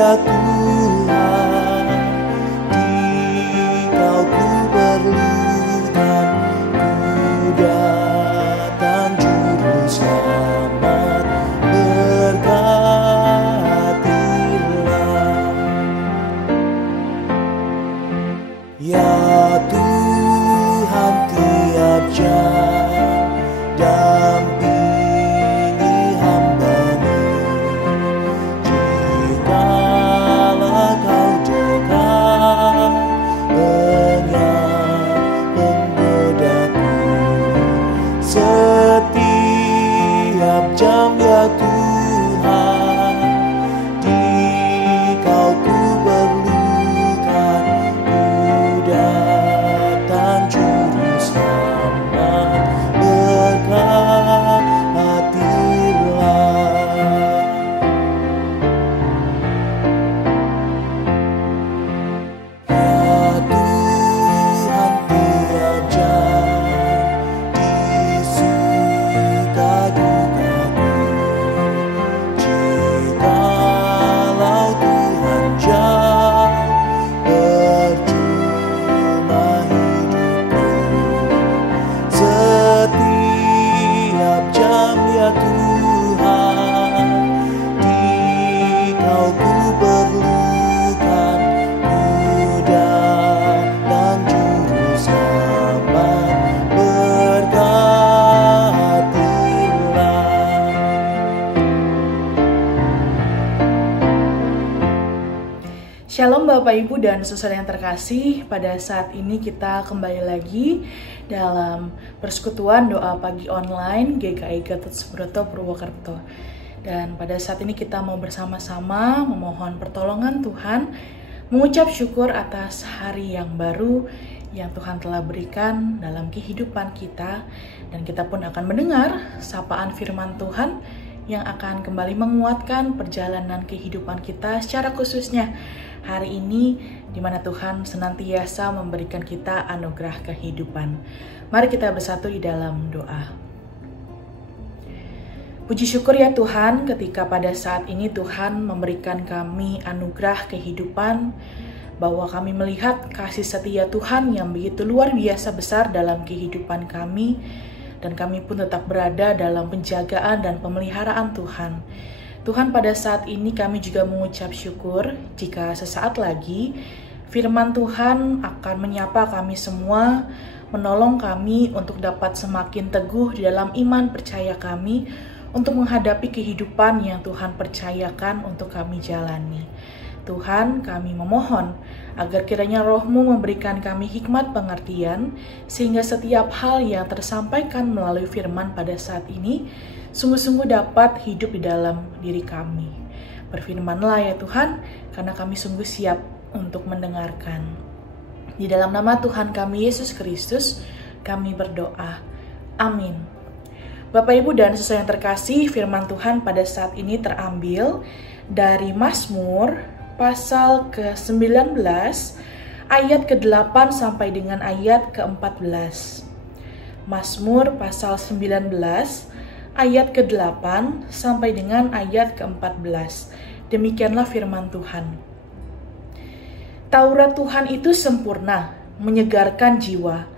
ya Tuhan, Dikau ku perlukan, ku datang juru selamat, berkatilah. Ya Tuhan, tiap jam dampingi hamba-Mu. Jikalau Kau dekat, lenyap penggodaku. Setiap jam ya Tuhan, Dikau ku perlukan, ku datang juru selamat, berkatilah. Ya Tuhan, tiap jam di suka dukaku. Jikalau Tuhan jauh, percuma hidupku. Setiap jam ya Tuhan, Dikau ku perlukan, ku datang juru selamat, berkatilah. Shalom Bapak Ibu dan saudara yang terkasih, pada saat ini kita kembali lagi dalam persekutuan doa pagi online GKI Gatot Subroto Purwokerto. Dan pada saat ini kita mau bersama-sama memohon pertolongan Tuhan, mengucap syukur atas hari yang baru yang Tuhan telah berikan dalam kehidupan kita. Dan kita pun akan mendengar sapaan firman Tuhan yang akan kembali menguatkan perjalanan kehidupan kita, secara khususnya hari ini di mana Tuhan senantiasa memberikan kita anugerah kehidupan. Mari kita bersatu di dalam doa. Puji syukur ya Tuhan, ketika pada saat ini Tuhan memberikan kami anugerah kehidupan, bahwa kami melihat kasih setia Tuhan yang begitu luar biasa besar dalam kehidupan kami, dan kami pun tetap berada dalam penjagaan dan pemeliharaan Tuhan. Tuhan, pada saat ini kami juga mengucap syukur jika sesaat lagi firman Tuhan akan menyapa kami semua, menolong kami untuk dapat semakin teguh di dalam iman percaya kami, untuk menghadapi kehidupan yang Tuhan percayakan untuk kami jalani. Tuhan, kami memohon agar kiranya Roh-Mu memberikan kami hikmat pengertian, sehingga setiap hal yang tersampaikan melalui firman pada saat ini sungguh-sungguh dapat hidup di dalam diri kami. Berfirman-Lah ya Tuhan, karena kami sungguh siap untuk mendengarkan. Di dalam nama Tuhan kami Yesus Kristus, kami berdoa. Amin. Bapak, Ibu, dan saudara yang terkasih, firman Tuhan pada saat ini terambil dari Mazmur pasal ke-19, ayat ke-8 sampai dengan ayat ke-14. Mazmur pasal 19, ayat ke-8 sampai dengan ayat ke-14. Demikianlah firman Tuhan. Taurat Tuhan itu sempurna, menyegarkan jiwa.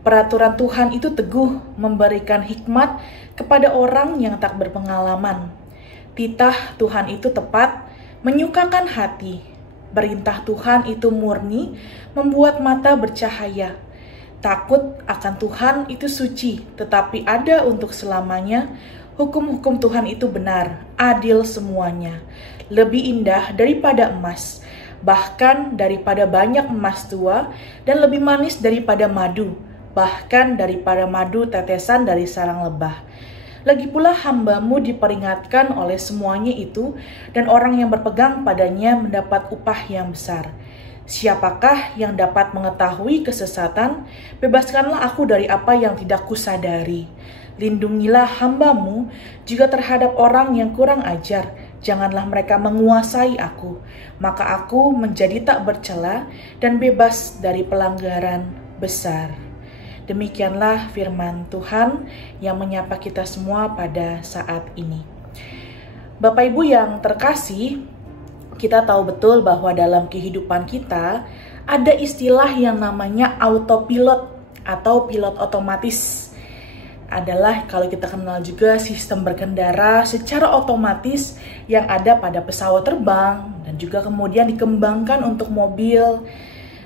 Peraturan Tuhan itu teguh, memberikan hikmat kepada orang yang tak berpengalaman. Titah Tuhan itu tepat, menyukakan hati. Perintah Tuhan itu murni, membuat mata bercahaya. Takut akan Tuhan itu suci, tetapi ada untuk selamanya. Hukum-hukum Tuhan itu benar, adil semuanya. Lebih indah daripada emas, bahkan daripada banyak emas tua, dan lebih manis daripada madu, bahkan daripada madu tetesan dari sarang lebah. Lagi pula hamba-Mu diperingatkan oleh semuanya itu, dan orang yang berpegang padanya mendapat upah yang besar. Siapakah yang dapat mengetahui kesesatan? Bebaskanlah aku dari apa yang tidak kusadari. Lindungilah hamba-Mu juga terhadap orang yang kurang ajar. Janganlah mereka menguasai aku, maka aku menjadi tak bercela dan bebas dari pelanggaran besar. Demikianlah firman Tuhan yang menyapa kita semua pada saat ini. Bapak Ibu yang terkasih, kita tahu betul bahwa dalam kehidupan kita ada istilah yang namanya autopilot atau pilot otomatis. Adalah kalau kita kenal juga sistem berkendara secara otomatis yang ada pada pesawat terbang dan juga kemudian dikembangkan untuk mobil.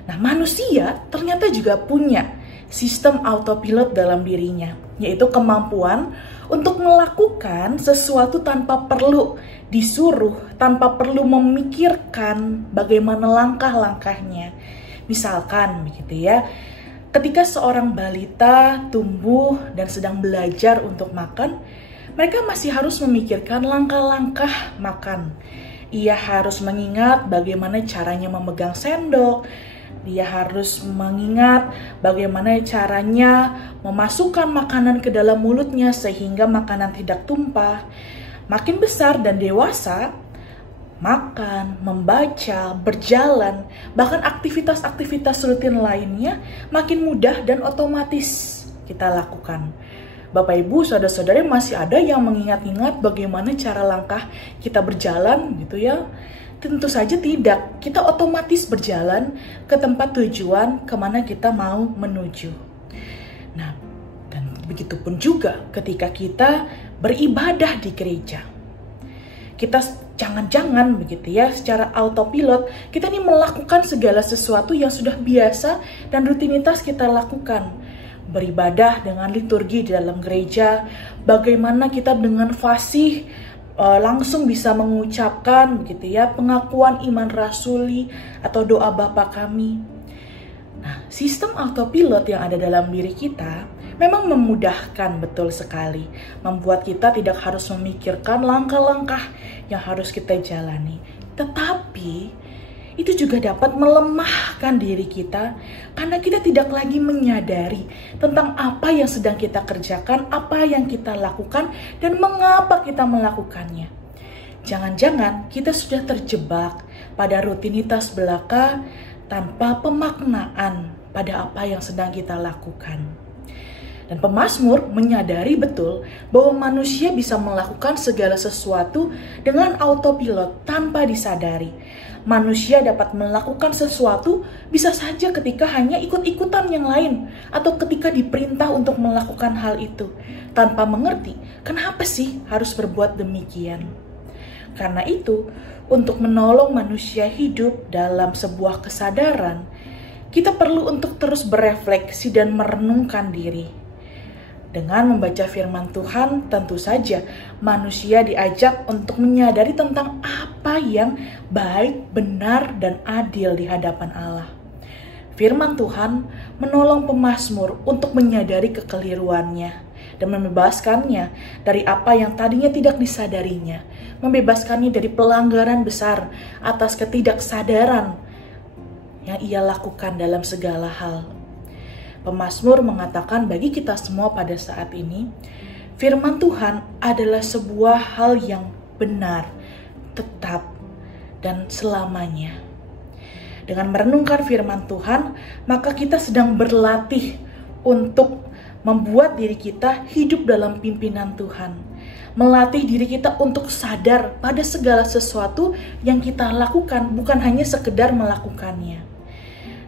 Nah, manusia ternyata juga punya sistem autopilot dalam dirinya, yaitu kemampuan untuk melakukan sesuatu tanpa perlu disuruh, tanpa perlu memikirkan bagaimana langkah-langkahnya. Misalkan begitu ya, ketika seorang balita tumbuh dan sedang belajar untuk makan, mereka masih harus memikirkan langkah-langkah makan. Ia harus mengingat bagaimana caranya memegang sendok. Dia harus mengingat bagaimana caranya memasukkan makanan ke dalam mulutnya sehingga makanan tidak tumpah. Makin besar dan dewasa, makan, membaca, berjalan, bahkan aktivitas-aktivitas rutin lainnya makin mudah dan otomatis kita lakukan. Bapak Ibu, saudara-saudari, masih ada yang mengingat-ingat bagaimana cara langkah kita berjalan gitu ya? Tentu saja tidak. Kita otomatis berjalan ke tempat tujuan kemana kita mau menuju. Nah, dan begitu pun juga ketika kita beribadah di gereja. Kita jangan-jangan begitu ya, secara autopilot kita ini melakukan segala sesuatu yang sudah biasa dan rutinitas kita lakukan. Beribadah dengan liturgi di dalam gereja, bagaimana kita dengan fasih langsung bisa mengucapkan begitu ya pengakuan iman rasuli atau doa Bapa kami. Nah, sistem autopilot yang ada dalam diri kita memang memudahkan betul sekali, membuat kita tidak harus memikirkan langkah-langkah yang harus kita jalani. Tetapi itu juga dapat melemahkan diri kita karena kita tidak lagi menyadari tentang apa yang sedang kita kerjakan, apa yang kita lakukan, dan mengapa kita melakukannya. Jangan-jangan kita sudah terjebak pada rutinitas belaka tanpa pemaknaan pada apa yang sedang kita lakukan. Dan pemazmur menyadari betul bahwa manusia bisa melakukan segala sesuatu dengan autopilot tanpa disadari. Manusia dapat melakukan sesuatu bisa saja ketika hanya ikut-ikutan yang lain atau ketika diperintah untuk melakukan hal itu tanpa mengerti kenapa sih harus berbuat demikian. Karena itu, untuk menolong manusia hidup dalam sebuah kesadaran, kita perlu untuk terus berefleksi dan merenungkan diri. Dengan membaca firman Tuhan, tentu saja manusia diajak untuk menyadari tentang apa yang baik, benar, dan adil di hadapan Allah. Firman Tuhan menolong pemazmur untuk menyadari kekeliruannya dan membebaskannya dari apa yang tadinya tidak disadarinya, membebaskannya dari pelanggaran besar atas ketidaksadaran yang ia lakukan dalam segala hal. Pemazmur mengatakan bagi kita semua pada saat ini, firman Tuhan adalah sebuah hal yang benar, tetap, dan selamanya. Dengan merenungkan firman Tuhan, maka kita sedang berlatih untuk membuat diri kita hidup dalam pimpinan Tuhan. Melatih diri kita untuk sadar pada segala sesuatu yang kita lakukan, bukan hanya sekedar melakukannya.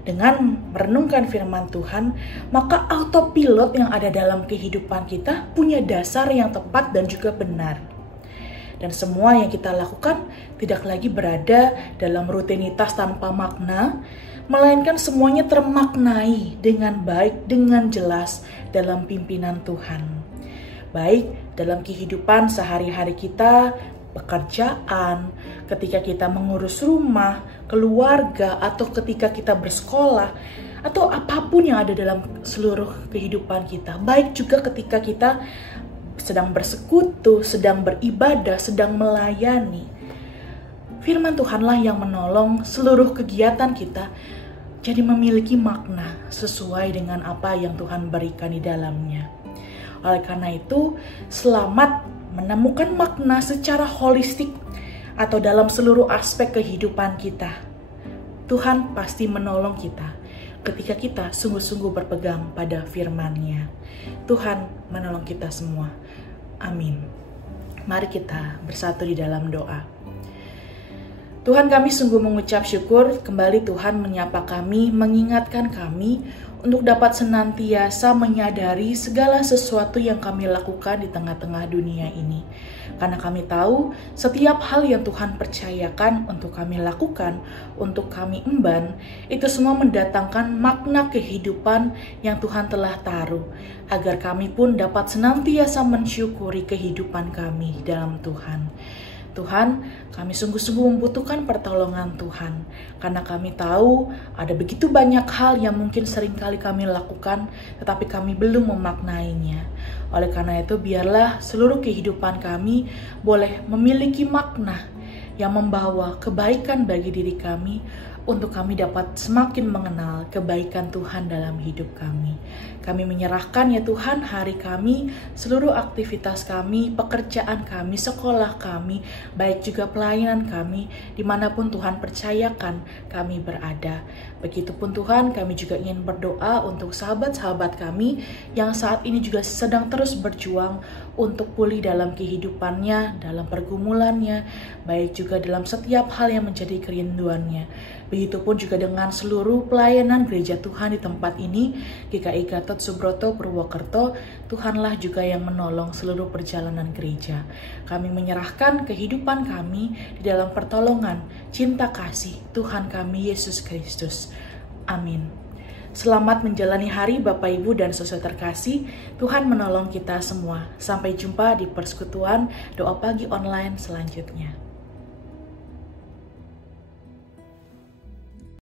Dengan merenungkan firman Tuhan, maka autopilot yang ada dalam kehidupan kita punya dasar yang tepat dan juga benar. Dan semua yang kita lakukan tidak lagi berada dalam rutinitas tanpa makna, melainkan semuanya termaknai dengan baik, dengan jelas dalam pimpinan Tuhan. Baik dalam kehidupan sehari-hari kita, pekerjaan, ketika kita mengurus rumah, keluarga, atau ketika kita bersekolah, atau apapun yang ada dalam seluruh kehidupan kita. Baik juga ketika kita sedang bersekutu, sedang beribadah, sedang melayani. Firman Tuhanlah yang menolong seluruh kegiatan kita jadi memiliki makna sesuai dengan apa yang Tuhan berikan di dalamnya. Oleh karena itu, selamat menemukan makna secara holistik atau dalam seluruh aspek kehidupan kita. Tuhan pasti menolong kita ketika kita sungguh-sungguh berpegang pada firman-Nya. Tuhan menolong kita semua. Amin. Mari kita bersatu di dalam doa. Tuhan, kami sungguh mengucap syukur kembali Tuhan menyapa kami, mengingatkan kami untuk dapat senantiasa menyadari segala sesuatu yang kami lakukan di tengah-tengah dunia ini. Karena kami tahu setiap hal yang Tuhan percayakan untuk kami lakukan, untuk kami emban, itu semua mendatangkan makna kehidupan yang Tuhan telah taruh, agar kami pun dapat senantiasa mensyukuri kehidupan kami dalam Tuhan. Tuhan, kami sungguh-sungguh membutuhkan pertolongan Tuhan, karena kami tahu ada begitu banyak hal yang mungkin seringkali kami lakukan, tetapi kami belum memaknainya. Oleh karena itu, biarlah seluruh kehidupan kami boleh memiliki makna yang membawa kebaikan bagi diri kami, untuk kami dapat semakin mengenal kebaikan Tuhan dalam hidup kami. Kami menyerahkan ya Tuhan hari kami, seluruh aktivitas kami, pekerjaan kami, sekolah kami, baik juga pelayanan kami, dimanapun Tuhan percayakan kami berada. Begitupun Tuhan, kami juga ingin berdoa untuk sahabat-sahabat kami yang saat ini juga sedang terus berjuang untuk pulih dalam kehidupannya, dalam pergumulannya, baik juga dalam setiap hal yang menjadi kerinduannya. Begitupun juga dengan seluruh pelayanan gereja Tuhan di tempat ini, GKI Gatot Subroto Purwokerto, Tuhanlah juga yang menolong seluruh perjalanan gereja. Kami menyerahkan kehidupan kami di dalam pertolongan, cinta kasih Tuhan kami Yesus Kristus. Amin. Selamat menjalani hari Bapak Ibu dan saudara terkasih. Tuhan menolong kita semua. Sampai jumpa di persekutuan doa pagi online selanjutnya.